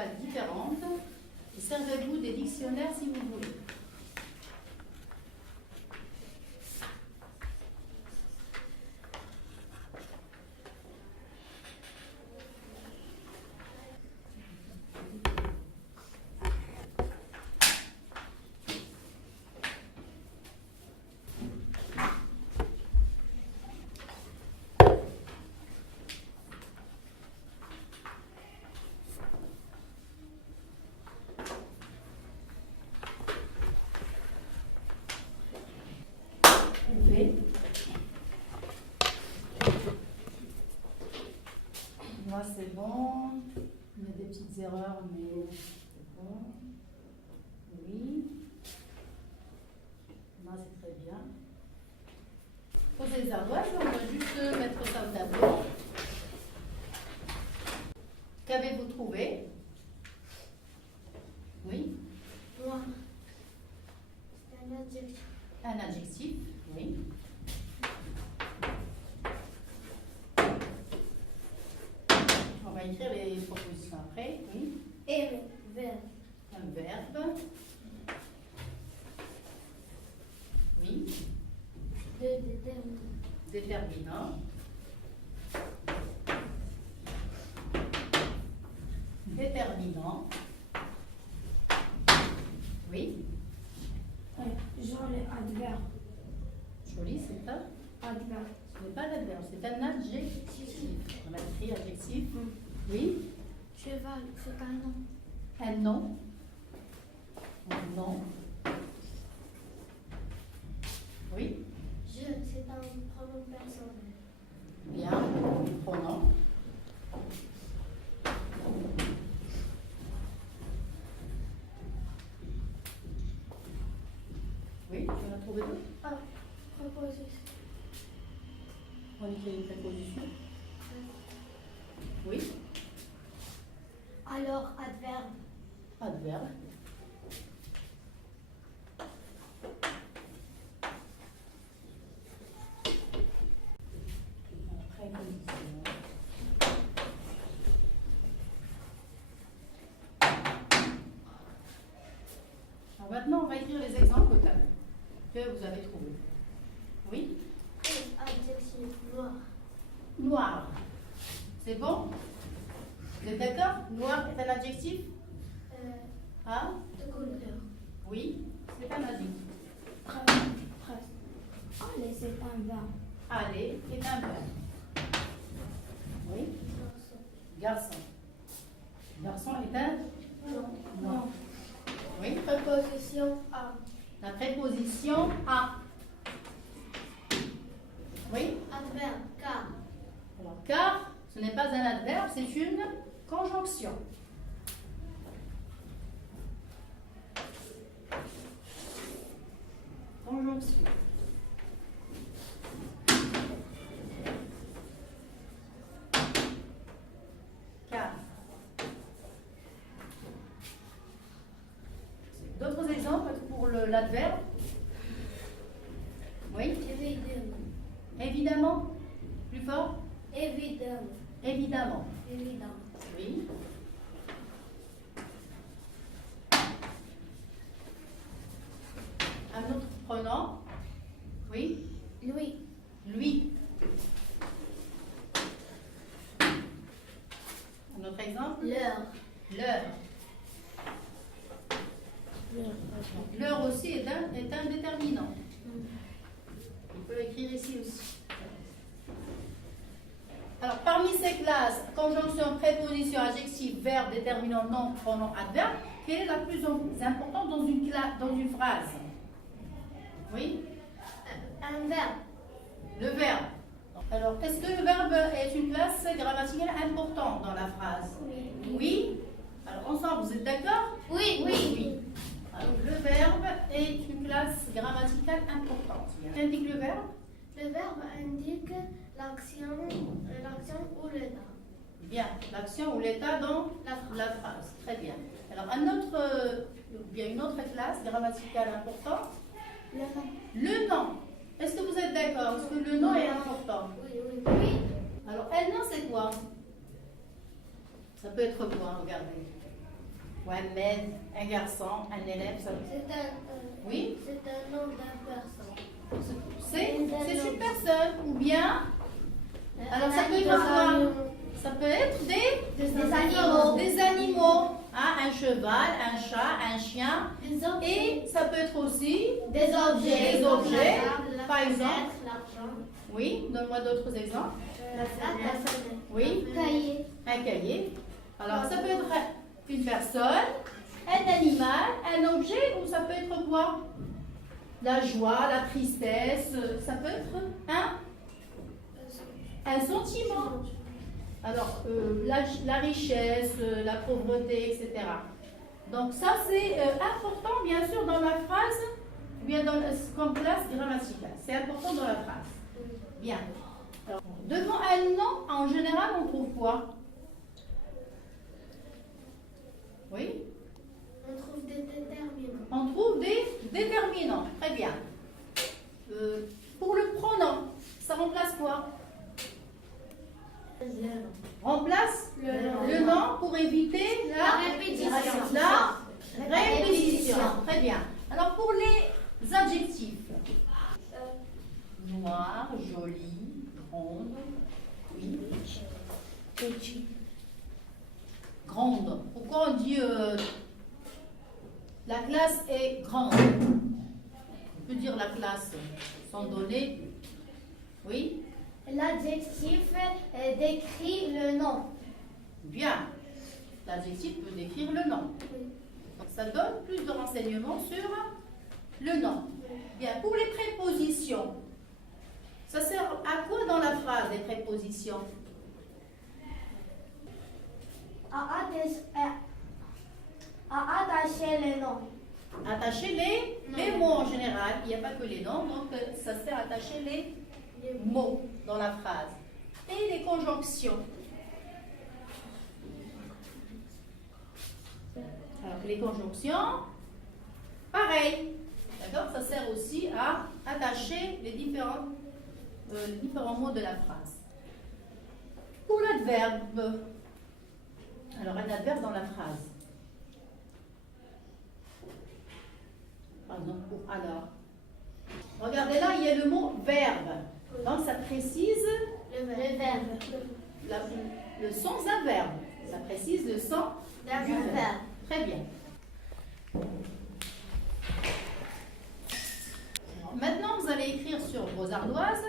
grammaticales différentes. Et servez-vous des dictionnaires si vous voulez. Moi, c'est bon. Il y a des petites erreurs, mais c'est bon. Oui. Moi, c'est très bien. Posez les ardoises, on va juste mettre ça au tableau. Qu'avez-vous trouvé? Oui. Noir. C'est un adjectif. Un adjectif, oui. On va écrire les propositions après, oui. Aimer. Verbe. Un verbe. Oui. Déterminant. Déterminant. Oui. Genre les adverbes. Joli, c'est un. Adverbe. Ce n'est pas l'adverbe, c'est un adjectif. On a écrit adjectif. Oui. Cheval, c'est un nom. Un nom. Un nom. Oui. Je, c'est un pronom personnel. Bien. Pronom. Oui, tu en as trouvé deux. Ah, proposition. On écrit une préposition. Oui. Alors, adverbe. Adverbe. Préposition. Alors maintenant, on va écrire les exemples au tableau que vous avez trouvés. Oui. Adjectif. Noir. Noir. C'est bon? Vous êtes d'accord? Noir est un adjectif? Ah? De couleur. Oui, c'est un adjectif. Presque. Allez, c'est un verbe. Aller est un verbe. Oui. Garçon. Garçon est un Non. Oui. Préposition à. La préposition à. Oui. Adverbe. Car. Alors, car, ce n'est pas un adverbe, c'est une conjonction. Conjonction. Car. D'autres exemples pour l'adverbe? Oui. Évidemment. Évidemment. Plus fort. Évidemment. Évidemment. Évidemment. Oui. Un autre pronom. Oui. Lui. Lui. Un autre exemple. L'heure. L'heure. L'heure aussi est un déterminant. On peut l'écrire ici aussi. Alors, parmi ces classes, conjonction, préposition, adjectif, verbe, déterminant, nom, pronom, adverbe, quelle est la plus importante dans une phrase? Oui? Un verbe. Le verbe. Alors, est-ce que le verbe est une classe grammaticale importante dans la phrase? Oui. Oui? Alors, ensemble, vous êtes d'accord? Oui. Oui. Alors, le verbe est une classe grammaticale importante. Qu'indique le verbe? Le verbe indique l'action ou l'état. Bien, l'action ou l'état dans la phrase. Très bien. Alors, une autre classe grammaticale importante? Le nom. Le nom. Est-ce que vous êtes d'accord? Est-ce que le nom est important? Oui. Alors, un nom, c'est quoi? Ça peut être quoi? Regardez. Mohamed, un garçon, un élève. Oui, C'est un nom d'une personne. c'est une personne. Ou bien, alors ça peut être quoi? Ça peut être Des animaux. Des animaux. Hein, un cheval, un chat, un chien. Et ça peut être aussi Des objets. Des objets, par exemple. L'argent. Oui, donne-moi d'autres exemples. La fenêtre. Oui, Cahier. un cahier. Alors ça peut être une personne, un animal, un objet ou ça peut être quoi? La joie, la tristesse, ça peut être un sentiment. Alors la richesse, la pauvreté, etc. Donc ça c'est important bien sûr dans la phrase, ou bien comme classe grammaticale. C'est important dans la phrase. Bien. Alors, devant un nom, en général, on trouve quoi? Oui? On trouve des déterminants. On trouve des déterminants. Très bien. Pour le pronom, ça remplace quoi? Remplace le nom pour éviter La répétition. La répétition. Très bien. Alors pour les adjectifs. Noir, joli, grande. Oui. Grande. Pourquoi on dit la classe est grande? On peut dire la classe sans donner. Oui. L'adjectif décrit le nom. Bien. L'adjectif peut décrire le nom. Donc, ça donne plus de renseignements sur le nom. Bien. Pour les prépositions, ça sert à quoi dans la phrase, les prépositions? À attacher les noms. Attacher les mots en général. Il n'y a pas que les noms, donc ça sert à attacher les mots dans la phrase. Et les conjonctions. Alors, les conjonctions, pareil. D'accord? Ça sert aussi à attacher les différents mots de la phrase. Pour l'adverbe, alors un adverbe dans la phrase. Par exemple, pour alors. Regardez là, il y a le mot verbe. Donc ça précise Le verbe. le sens d'un verbe. Ça précise le sens du verbe. Très bien. Maintenant, vous allez écrire sur vos ardoises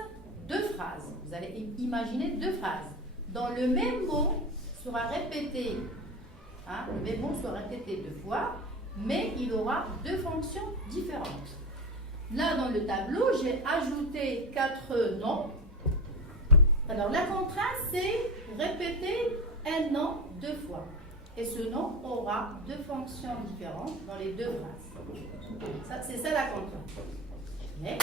2 phrases. Vous allez imaginer 2 phrases. Dans le même mot sera répété, le même mot sera répété 2 fois, mais il aura 2 fonctions différentes. Là, dans le tableau, j'ai ajouté 4 noms. Alors, la contrainte, c'est répéter un nom 2 fois. Et ce nom aura 2 fonctions différentes dans les 2 phrases. C'est ça la contrainte. Mais,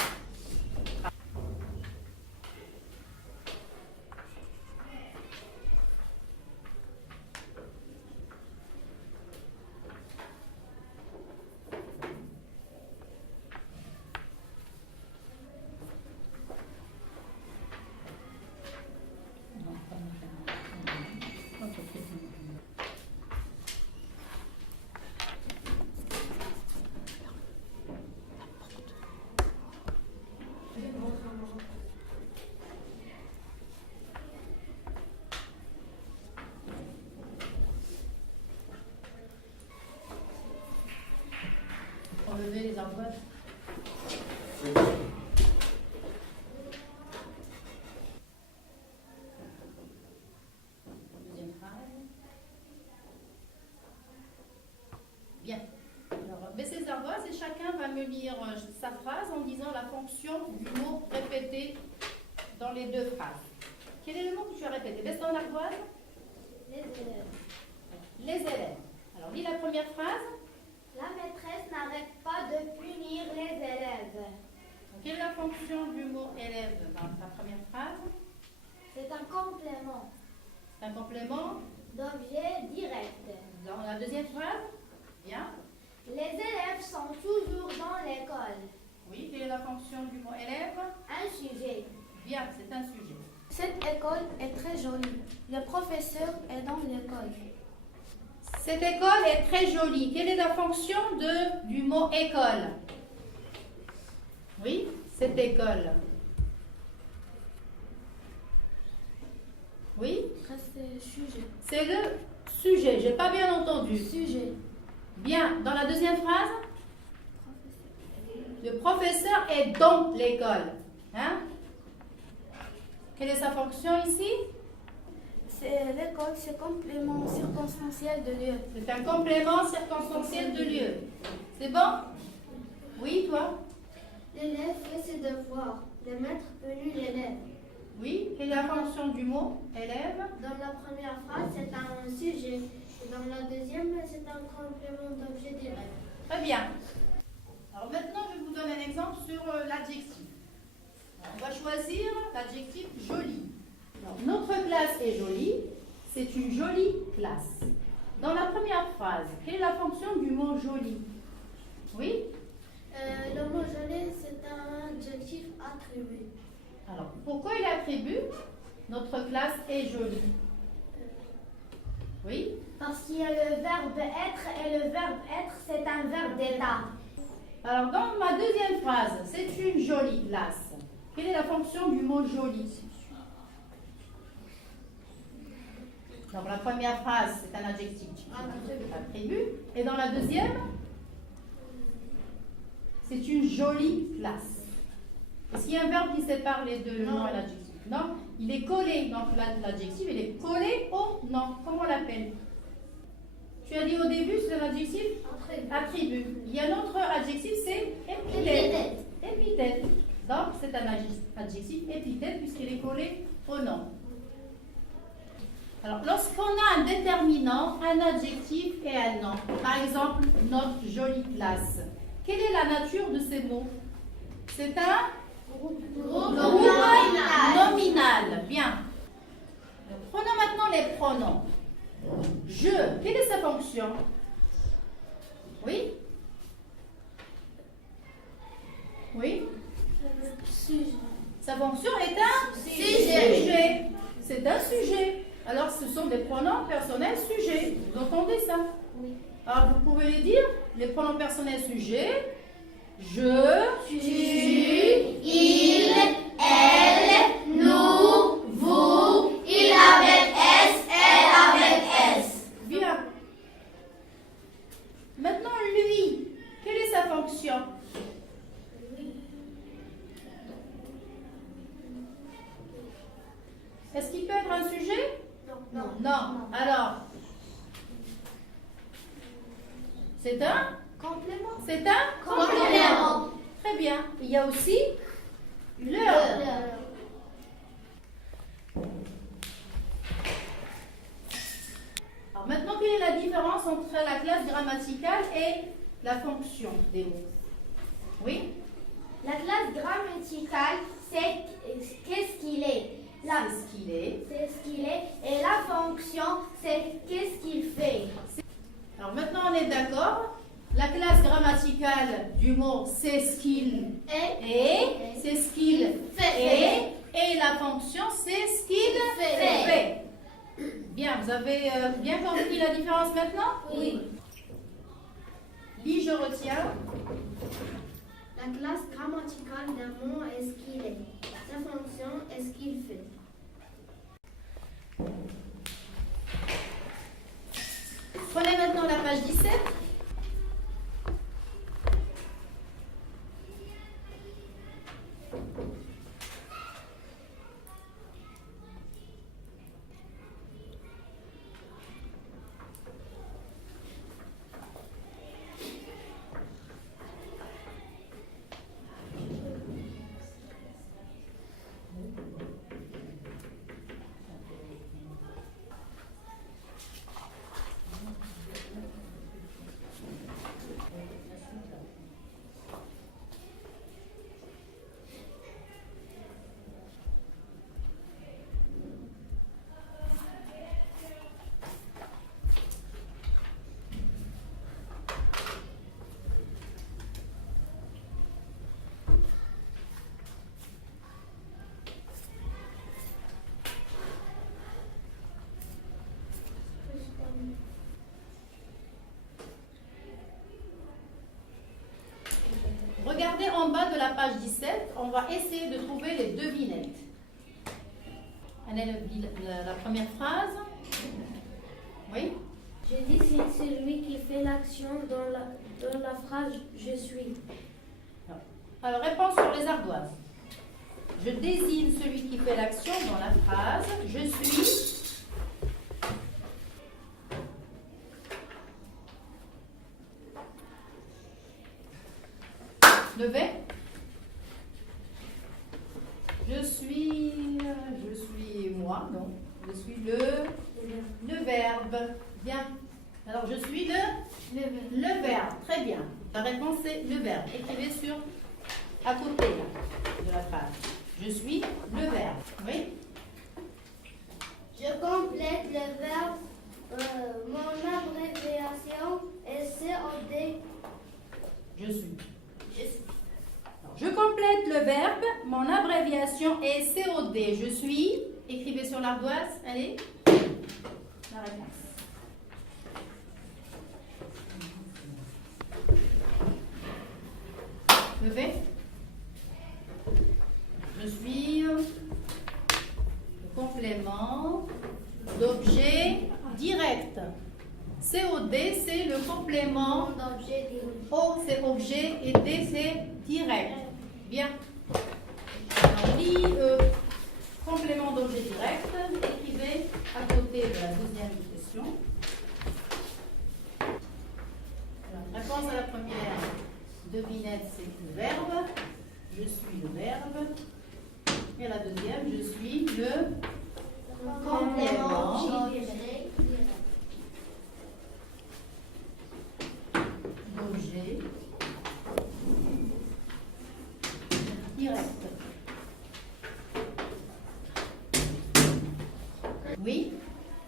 enlever les ardoises. Deuxième phrase. Bien. Alors, baissez les ardoises et chacun va me lire sa phrase en disant la fonction du mot répété dans les 2 phrases. Quel est le mot que tu as répété? Baisse ton ardoise. Les élèves. Les élèves. Alors, lis la première phrase. La maîtresse n'arrête pas de punir les élèves. Donc, quelle est la fonction du mot élève dans ta première phrase? C'est un complément C'est un complément. d'objet direct. Dans la deuxième phrase. Bien. Les élèves sont toujours dans l'école. Oui, quelle est la fonction du mot élève? Un sujet. Bien, c'est un sujet. Cette école est très jolie. Le professeur est dans l'école. Cette école est très jolie. Quelle est la fonction du mot école? Oui, cette école. Oui, C'est sujet. c'est le sujet. J'ai pas bien entendu. Sujet. Bien, dans la deuxième phrase, le professeur est dans l'école. Hein? Quelle est sa fonction ici? L'école, c'est complément circonstanciel de lieu. C'est un complément circonstanciel de lieu. C'est bon? Oui, toi? L'élève fait ses devoirs. Le maître punit l'élève. Oui, quelle est la fonction du mot élève? Dans la première phrase, c'est un sujet. Et dans la deuxième, c'est un complément d'objet direct. Très bien. Alors maintenant, je vous donne un exemple sur l'adjectif. On va choisir l'adjectif joli. Alors, notre classe est jolie. C'est une jolie classe. Dans la première phrase, quelle est la fonction du mot joli? Oui? Le mot joli, c'est un adjectif attribué. Alors, pourquoi il attribue notre classe est jolie? Oui? Parce qu'il y a le verbe être et le verbe être, c'est un verbe d'état. Alors, dans ma deuxième phrase, c'est une jolie classe. Quelle est la fonction du mot joli? Dans la première phrase, c'est un adjectif attribut. Et dans la deuxième, c'est une jolie classe. Est-ce qu'il y a un verbe qui sépare les deux, le nom et l'adjectif? Non, il est collé. Donc l'adjectif, il est collé au nom. Comment on l'appelle? Tu as dit au début, c'est un adjectif attribut. Il y a un autre adjectif, c'est épithète. Épithète. Donc c'est un adjectif épithète puisqu'il est collé au nom. Alors, lorsqu'on a un déterminant, un adjectif et un nom, par exemple, notre jolie classe, quelle est la nature de ces mots? C'est un groupe nominal. Bien. Prenons maintenant les pronoms. Je, quelle est sa fonction? Oui? Oui? Sa fonction est un sujet. C'est un sujet. Alors, ce sont des pronoms personnels sujets. Vous entendez ça? Oui. Alors, vous pouvez les dire. Les pronoms personnels sujets. Je, Tu, il, elle, nous, vous, il avec S, elle avec S. Bien. Maintenant, lui. Quelle est sa fonction? Est-ce qu'il peut être un sujet? Non. Alors, c'est un Complément. C'est un Complément. Très bien. Il y a aussi leur. Alors maintenant, quelle est la différence entre la classe grammaticale et la fonction des mots? Oui? La classe grammaticale, c'est qu'est-ce qu'il est. C'est ce qu'il est. C'est ce qu'il est. Et la fonction, c'est qu'est-ce qu'il fait. Alors maintenant, on est d'accord. La classe grammaticale du mot, c'est ce qu'il est, c'est ce qu'il est, et la fonction, c'est ce qu'il fait. Bien, vous avez bien compris la différence maintenant? Oui. Lis, je retiens. La classe grammaticale d'un mot est ce qu'il est. Sa fonction est ce qu'il fait. Prenez maintenant la page 17. page 17, on va essayer de trouver les devinettes. Quelle est la première phrase? Oui? Je désigne celui qui fait l'action dans la phrase je suis. Alors, réponse sur les ardoises. Je désigne celui qui fait l'action dans la phrase je suis. Levez. Je suis moi, non. Je suis le verbe. Bien. Alors, je suis le verbe. Très bien. La réponse, c'est le verbe. Écrivez à côté là, de la phrase. Je suis le verbe. Oui? Je complète le verbe. Mon abréviation est COD. Je suis. Alors, je complète le verbe. Mon abréviation est COD. Je suis. Écrivez sur l'ardoise. Allez. La réponse. Levez. Je suis le complément d'objet direct. COD, c'est le complément. O, c'est objet et D, c'est direct. Bien. On lit complément d'objet direct. Écrivez à côté de la deuxième question. Alors, réponse à la première devinette, c'est le verbe. Je suis le verbe. Et la deuxième, je suis le complément d'objet direct. Oui?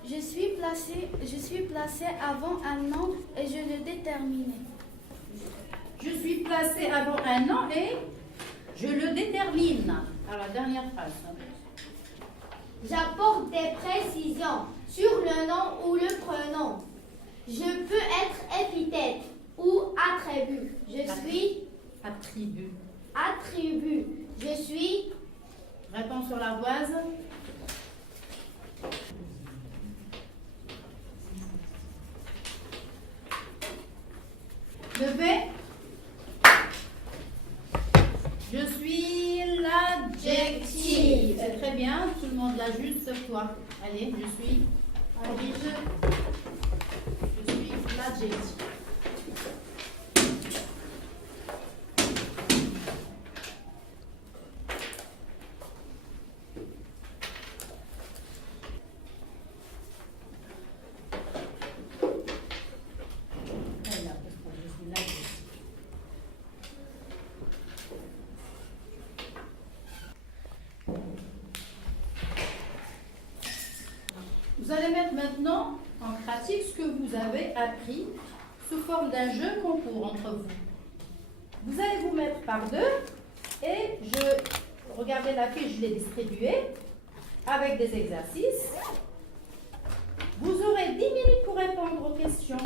Je suis placé avant un nom et je le détermine. Je suis placé avant un nom et je le détermine. Alors, la dernière phrase. J'apporte des précisions sur le nom ou le prénom. Je peux être épithète ou attribut. Je suis Attribut. attribut. Je suis Réponse sur l'ardoise. Levez. Je suis l'adjectif. C'est très bien. Tout le monde l'ajoute sauf toi. Allez, je suis. Corrige. Je suis l'adjectif. Voilà, je suis l'adjectif. Vous allez mettre maintenant en pratique ce que vous avez appris sous forme d'un jeu concours entre vous. Vous allez vous mettre par deux et regardez la fiche, je l'ai distribuée avec des exercices. Vous aurez 10 minutes pour répondre aux questions.